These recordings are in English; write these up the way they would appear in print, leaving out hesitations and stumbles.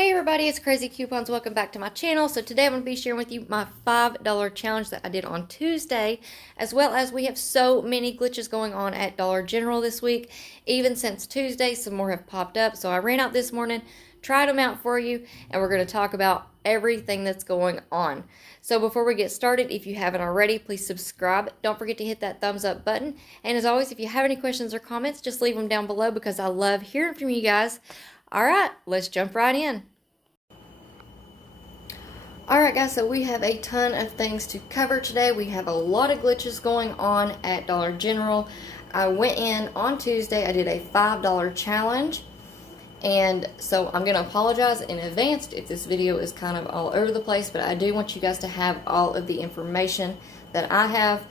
Hey everybody, it's Crazy Coupons. Welcome back to my channel. So today I'm going to be sharing with you my $5 challenge that I did on Tuesday, as well as we have so many glitches going on at Dollar General this week. Even since Tuesday, some more have popped up. So I ran out this morning, tried them out for you, and we're going to talk about everything that's going on. So before we get started, if you haven't already, please subscribe. Don't forget to hit that thumbs up button. And as always, if you have any questions or comments, just leave them down below because I love hearing from you guys. All right, let's jump right in. Alright guys, so we have a ton of things to cover today. We have a lot of glitches going on at Dollar General. I went in on Tuesday, I did a $5 challenge, and so I'm going to apologize in advance if this video is kind of all over the place, but I do want you guys to have all of the information that I have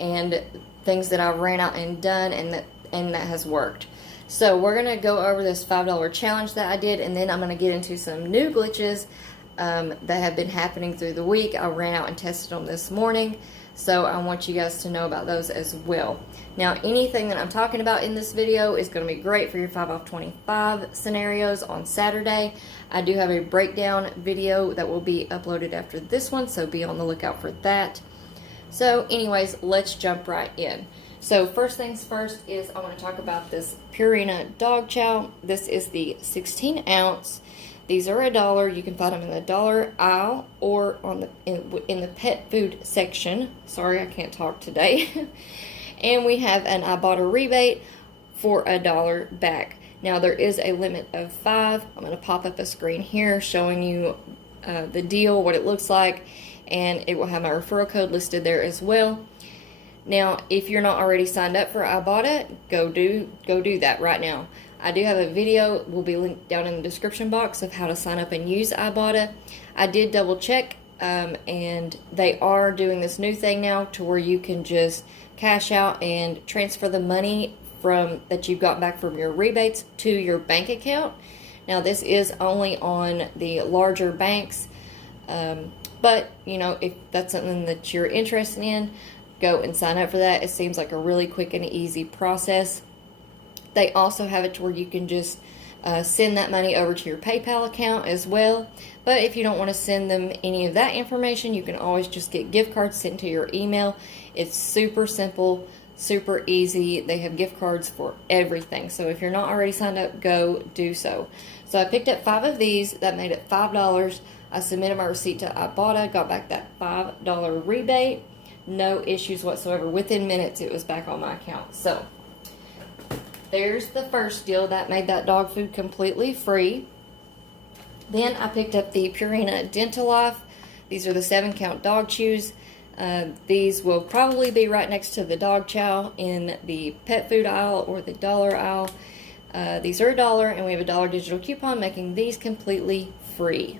and things that I've ran out and done and that has worked. So we're going to go over this $5 challenge that I did, and then I'm going to get into some new glitches that have been happening through the week. I ran out and tested them this morning, so I want you guys to know about those as well. Now, anything that I'm talking about in this video is going to be great for your 5 off 25 scenarios on Saturday. I do have a breakdown video that will be uploaded after this one, so be on the lookout for that. So anyways, let's jump right in. So first things first is I want to talk about this Purina dog chow. This is the 16 ounce. These are $1. You can find them in the dollar aisle or on in the pet food section. Sorry, I can't talk today. And we have an Ibotta rebate for $1 back. Now there is a limit of 5. I'm going to pop up a screen here showing you the deal, what it looks like, and it will have my referral code listed there as well. Now, if you're not already signed up for Ibotta, go do that right now. I do have a video, will be linked down in the description box, of how to sign up and use Ibotta. I did double check, and they are doing this new thing now to where you can just cash out and transfer the money that you've got back from your rebates to your bank account. Now, this is only on the larger banks, but you know, if that's something that you're interested in, go and sign up for that. It seems like a really quick and easy process. They also have it to where you can just send that money over to your PayPal account as well. But if you don't want to send them any of that information, you can always just get gift cards sent to your email. It's super simple, super easy. They have gift cards for everything. So if you're not already signed up, go do so. So I picked up 5 of these. That made it $5. I submitted my receipt to Ibotta, got back that $5 rebate. No issues whatsoever. Within minutes, it was back on my account. So there's the first deal. That made that dog food completely free. Then I picked up the Purina Dental Life. These are the 7-count dog chews. These will probably be right next to the dog chow in the pet food aisle or the dollar aisle. These are $1, and we have a $1 digital coupon, making these completely free.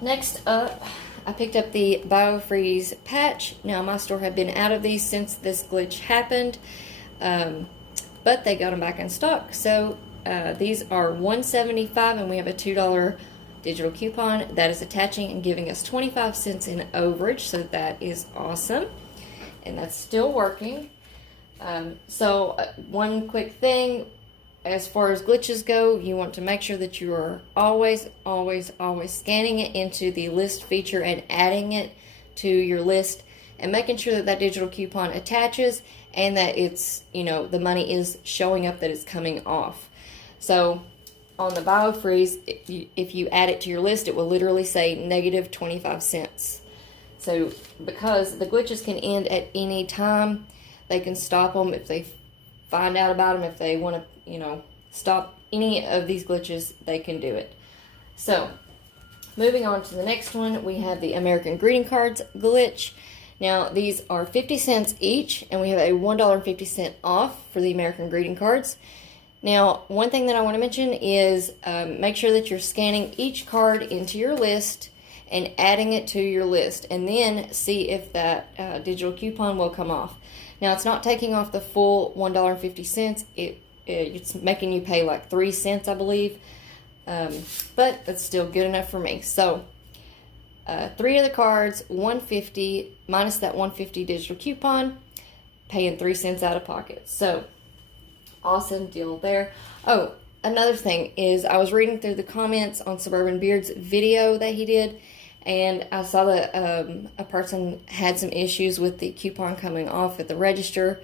Next up, I picked up the BioFreeze patch. Now, my store had been out of these since this glitch happened, but they got them back in stock. So these are $1.75, and we have a $2 digital coupon that is attaching and giving us 25 cents in overage. So that is awesome, and that's still working. One quick thing. As far as glitches go, you want to make sure that you are always scanning it into the list feature and adding it to your list, and making sure that that digital coupon attaches and that it's, you know, the money is showing up, that it's coming off. So on the BioFreeze, if you add it to your list, it will literally say negative 25 cents. So because the glitches can end at any time, they can stop them if they find out about them. If they want to, you know, stop any of these glitches, they can do it. So moving on to the next one, we have the American greeting cards glitch. Now these are 50 cents each, and we have a $1.50 off for the American greeting cards. Now, one thing that I want to mention is make sure that you're scanning each card into your list and adding it to your list, and then see if that digital coupon will come off. Now, it's not taking off the full $1.50. It's making you pay like 3 cents, I believe. But that's still good enough for me. So 3 of the cards, $1.50 minus that $1.50 digital coupon, paying 3 cents out of pocket. So awesome deal there. Oh, another thing is I was reading through the comments on Suburban Beard's video that he did, and I saw that a person had some issues with the coupon coming off at the register,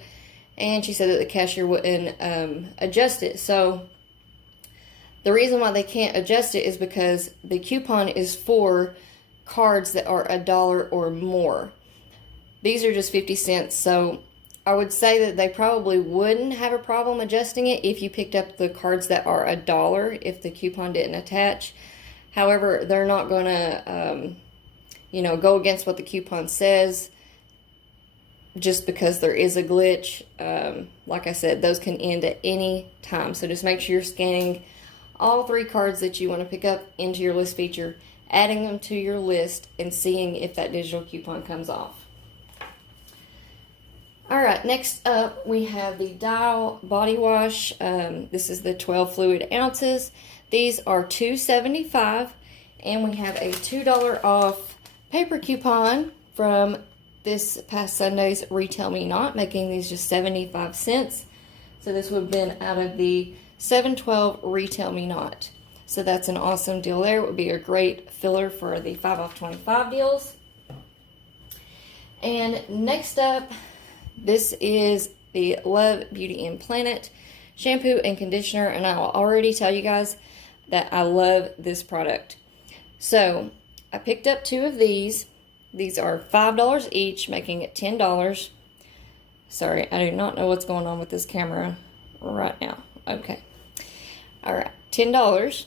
and she said that the cashier wouldn't adjust it. So the reason why they can't adjust it is because the coupon is for cards that are $1 or more. These are just 50 cents, so I would say that they probably wouldn't have a problem adjusting it if you picked up the cards that are $1 if the coupon didn't attach. However, they're not going to, go against what the coupon says just because there is a glitch. Like I said, those can end at any time. So just make sure you're scanning all 3 cards that you want to pick up into your list feature, adding them to your list, and seeing if that digital coupon comes off. Alright, next up we have the Dial Body Wash. This is the 12 fluid ounces. These are $2.75, and we have a $2 off paper coupon from this past Sunday's Retail Me Not, making these just 75 cents. So this would have been out of the 712 Retail Me Not. So that's an awesome deal there. It would be a great filler for the 5 off 25 deals. And next up, this is the Love Beauty and Planet shampoo and conditioner, and I will already tell you guys that I love this product. So I picked up 2 of these. These are $5 each, making it $10. Sorry, I do not know what's going on with this camera right now. Okay. All right, $10.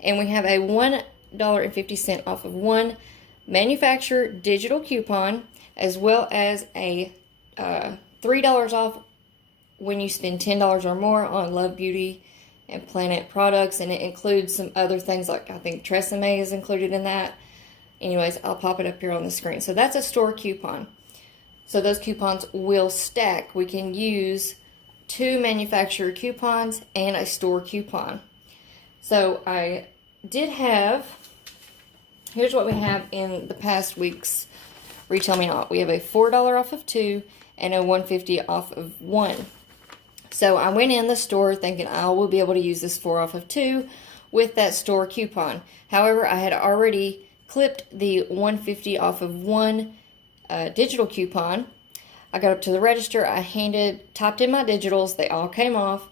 And we have a $1.50 off of 1 manufacturer digital coupon, as well as a $3 off when you spend $10 or more on Love Beauty and Planet products, and it includes some other things like I think Craz-E is included in that. Anyways, I'll pop it up here on the screen. So that's a store coupon. So those coupons will stack. We can use 2 manufacturer coupons and a store coupon. So I did have, here's what we have in the past week's Retail Me Not. We have a $4 off of 2 and a $1.50 off of 1. So I went in the store thinking I will be able to use this 4 off of 2 with that store coupon. However, I had already clipped the $1.50 off of 1 digital coupon. I got up to the register, I typed in my digitals, they all came off.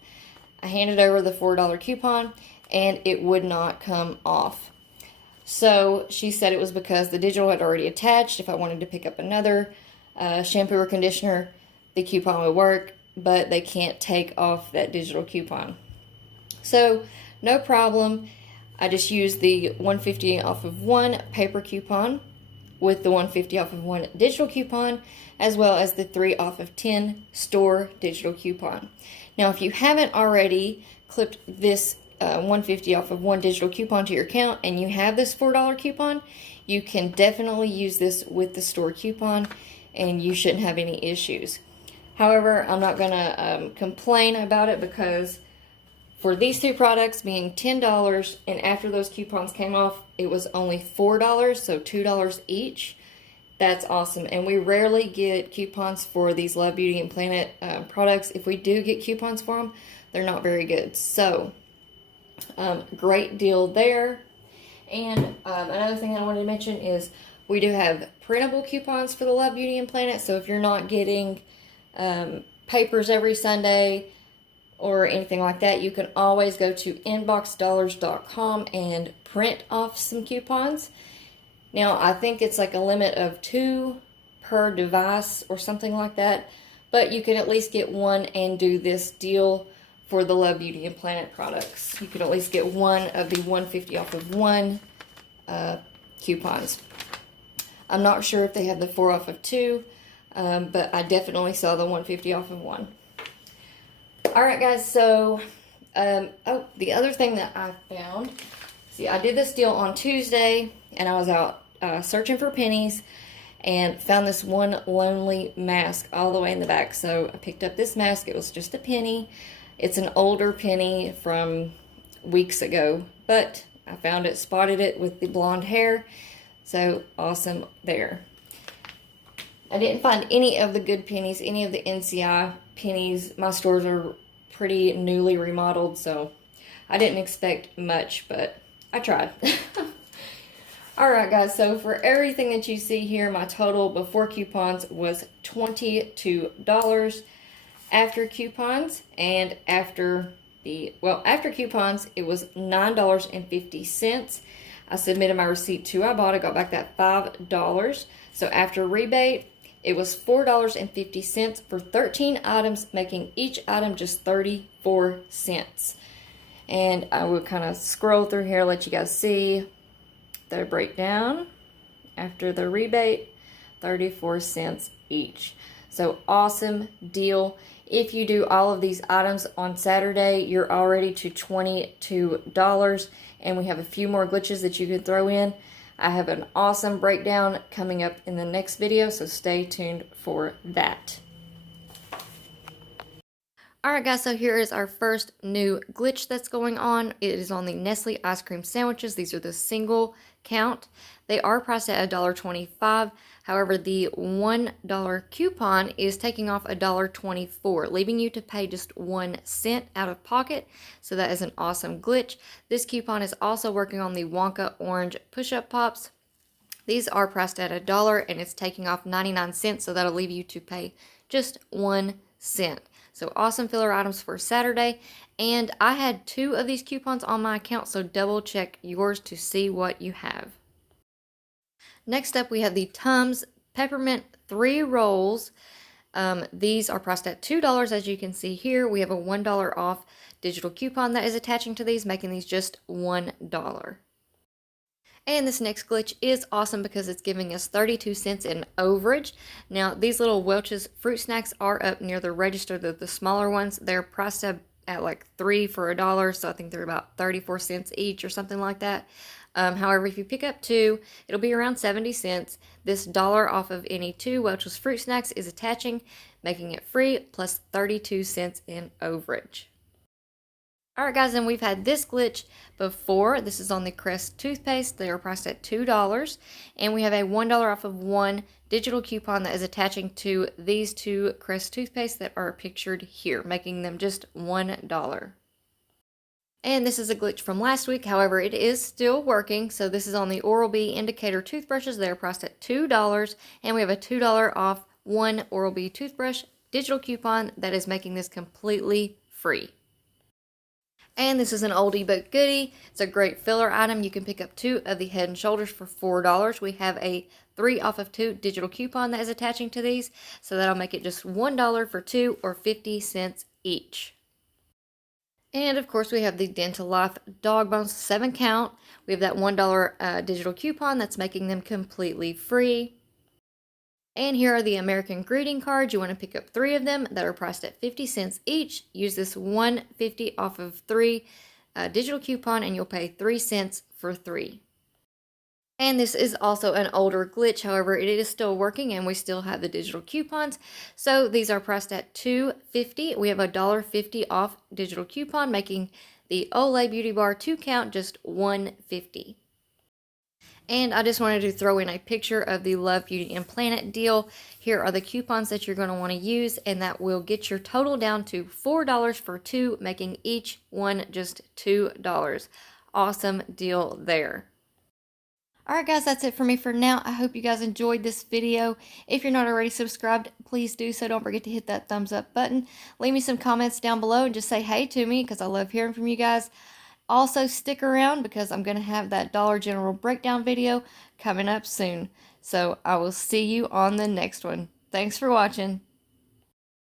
I handed over the $4 coupon, and it would not come off. So she said it was because the digital had already attached. If I wanted to pick up another shampoo or conditioner, the coupon would work, but they can't take off that digital coupon. So no problem. I just used the $1.50 off of 1 paper coupon with the $1.50 off of 1 digital coupon, as well as the 3 off of 10 store digital coupon. Now, if you haven't already clipped this $1.50 off of 1 digital coupon to your account and you have this $4 coupon, you can definitely use this with the store coupon and you shouldn't have any issues. However, I'm not going to complain about it because for these 2 products being $10, and after those coupons came off, it was only $4, so $2 each. That's awesome. And we rarely get coupons for these Love Beauty and Planet products. If we do get coupons for them, they're not very good. So, great deal there. And another thing I wanted to mention is we do have printable coupons for the Love Beauty and Planet. So if you're not getting papers every Sunday or anything like that, you can always go to inboxdollars.com and print off some coupons. Now, I think it's like a limit of 2 per device or something like that, but you can at least get 1 and do this deal for the Love Beauty and Planet products. You can at least get 1 of the $1.50 off of 1 coupons. I'm not sure if they have the 4 off of 2, but I definitely saw the $1.50 off of 1. Alright guys, so, the other thing that I found, see, I did this deal on Tuesday, and I was out searching for pennies, and found this one lonely mask all the way in the back. So I picked up this mask, it was just a penny. It's an older penny from weeks ago, but I found it, spotted it with the blonde hair, so awesome there. I didn't find any of the good pennies, any of the NCI pennies. My stores are pretty newly remodeled, so I didn't expect much, but I tried. Alright guys, so for everything that you see here, my total before coupons was $22. After coupons and after coupons, it was $9.50. I submitted my receipt to Ibotta, got back that $5. So after rebate, it was $4.50 for 13 items, making each item just 34 cents. And I will kind of scroll through here, let you guys see the breakdown. After the rebate, 34 cents each. So awesome deal. If you do all of these items on Saturday, you're already to $22, and we have a few more glitches that you can throw in. I have an awesome breakdown coming up in the next video, so stay tuned for that. Alright guys, so here is our first new glitch that's going on. It is on the Nestle ice cream sandwiches. These are the single count. They are priced at $1.25. However, the $1 coupon is taking off $1.24, leaving you to pay just 1 cent out of pocket. So that is an awesome glitch. This coupon is also working on the Wonka Orange Push-Up Pops. These are priced at $1 and it's taking off 99 cents, so that'll leave you to pay just 1 cent. So awesome filler items for Saturday. And I had 2 of these coupons on my account, so double check yours to see what you have. Next up, we have the Tums Peppermint 3 rolls. These are priced at $2, as you can see here. We have a $1 off digital coupon that is attaching to these, making these just $1. And this next glitch is awesome because it's giving us 32 cents in overage. Now, these little Welch's fruit snacks are up near the register, the smaller ones. They're priced at like 3 for $1, so I think they're about 34 cents each or something like that. However, if you pick up 2, it'll be around 70 cents. This $1 off of any 2 Welch's fruit snacks is attaching, making it free, plus 32 cents in overage. Alright guys, and we've had this glitch before. This is on the Crest toothpaste. They are priced at $2. And we have a $1 off of 1 digital coupon that is attaching to these 2 Crest toothpaste that are pictured here, making them just $1. And this is a glitch from last week. However, it is still working. So this is on the Oral-B indicator toothbrushes. They are priced at $2. And we have a $2 off 1 Oral-B toothbrush digital coupon that is making this completely free. And this is an oldie but goodie. It's a great filler item. You can pick up 2 of the Head & Shoulders for $4. We have a 3 off of 2 digital coupon that is attaching to these. So that'll make it just $1 for 2 or 50 cents each. And of course we have the Dental Life Dog Bones 7 count. We have that $1 digital coupon that's making them completely free. And here are the American greeting cards. You want to pick up 3 of them that are priced at 50 cents each. Use this $1.50 off of 3 digital coupon and you'll pay 3 cents for 3. And this is also an older glitch. However, it is still working and we still have the digital coupons. So these are priced at $2.50. We have a $1.50 off digital coupon, making the Olay Beauty Bar 2 count just $1.50. And I just wanted to throw in a picture of the Love Beauty and Planet deal. Here are the coupons that you're going to want to use, and that will get your total down to $4 for 2, making each one just $2. Awesome deal there. Alright guys, that's it for me for now. I hope you guys enjoyed this video. If you're not already subscribed, please do so. Don't forget to hit that thumbs up button. Leave me some comments down below and just say hey to me because I love hearing from you guys. Also, stick around because I'm going to have that Dollar General breakdown video coming up soon. So, I will see you on the next one. Thanks for watching.